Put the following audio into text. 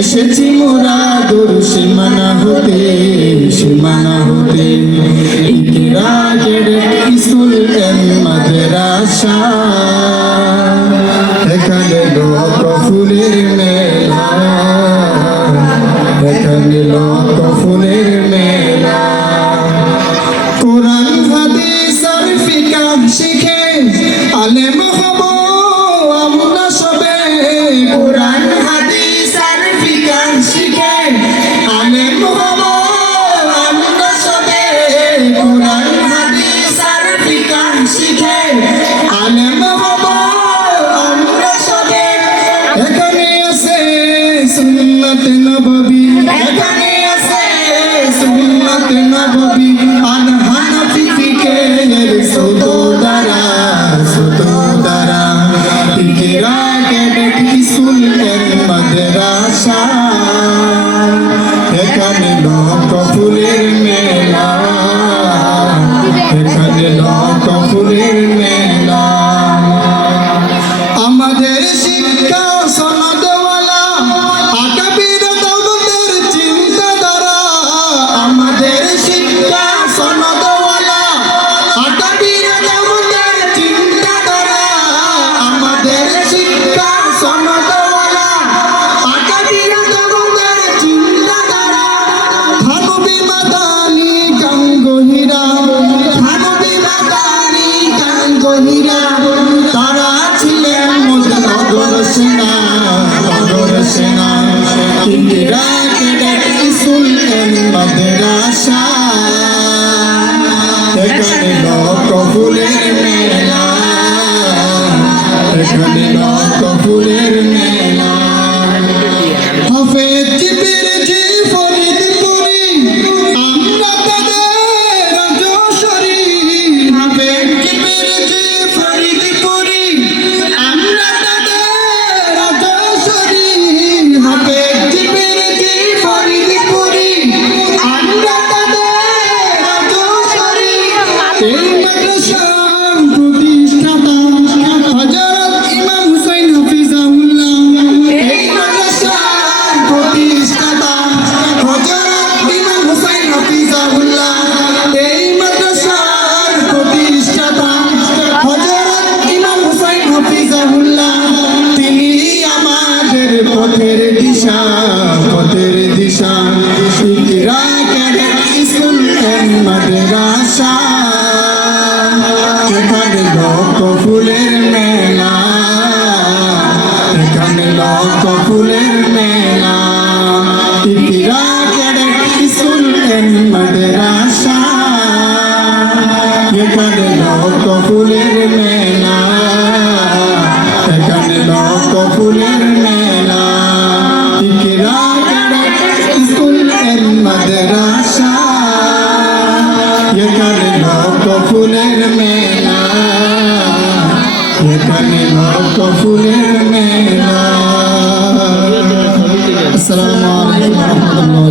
এসেছি মোরা দূর সীমানা হতে ইকরারের স্কুল মাদ্রাসা এখানে লোক ফুলের মেলা এখানে লোক ফুলের মেলা কোরআন হাদিস আর ফিকহ শিখে আলেম হব আমরা সবে কোরআন হাদিস আর ফিকহ শিখে আলেম হব আমরা সবে কোরআন হাদিস আর ফিকহ শিখে আলেম হব আমরা সবে এখানে আছে সুন্নাত নববী এখানে আছে সুন্নাত নববী আর হানাফি ফিকহের সুতোদারা ইকরারের স্কুল মাদ্রাসা এখানে লোক ফুলের মেলা এখানে লোক ফুলের মেলা আমাদের শিক্ষা সনদওয়ালা আকাবির দৌলতের চিন্তাধারা আমাদের শিক্ষা সনদওয়ালা আকাবির দৌলতের চিন্তাধারা আমাদের শিক্ষা সনদওয়ালা আকাবির দৌলতের চিন্তাধারা থানবী মাদানী গাঙ্গোহীরা থানবী মাদানী গাঙ্গোহীরা তারা ছিলেন নগর সেনা ইকরারের স্কুল মাদ্রাসা এখানে লোক ফুলের মেলা এখানে লোক ফুলের মেলা হাফেজ জিবরিল ফরিদপুরি আমরা তাদের রাজশরী হাফেজ জিবরিল ফরিদপুরি আমরা তাদের রাজশরী হাফেজ জিবরিল ফরিদপুরি আমরা তাদের রাজশরী এই মাদ্রাসার প্রতিষ্ঠাতা হযরত ইমাম হুসাইন হাফিজাহুল্লাহ এই মাদ্রাসার প্রতিষ্ঠাতা হযরত ইমাম হুসাইন হাফিজাহুল্লাহ এই মাদ্রাসার প্রতিষ্ঠাতা হযরত ইমাম হুসাইন হাফিজাহুল্লাহ তিনি আমাদের পথের দিশা ইকরারের স্কুল মাদ্রাসা এখানে লোক ফুলের মেলা এখানে লোক ফুলের মেলা ইকরারের স্কুল মাদ্রাসা এখানে লোক ফুলের মেলা এখানে লোক ফুলের মেলা ইকরারের স্কুল মাদ্রাসা এখানে লোক ফুলের মেলা এখানে লোক ফুলের মেলা। আসসালামু আলাইকুম ওয়া রাহমাতুল্লাহ।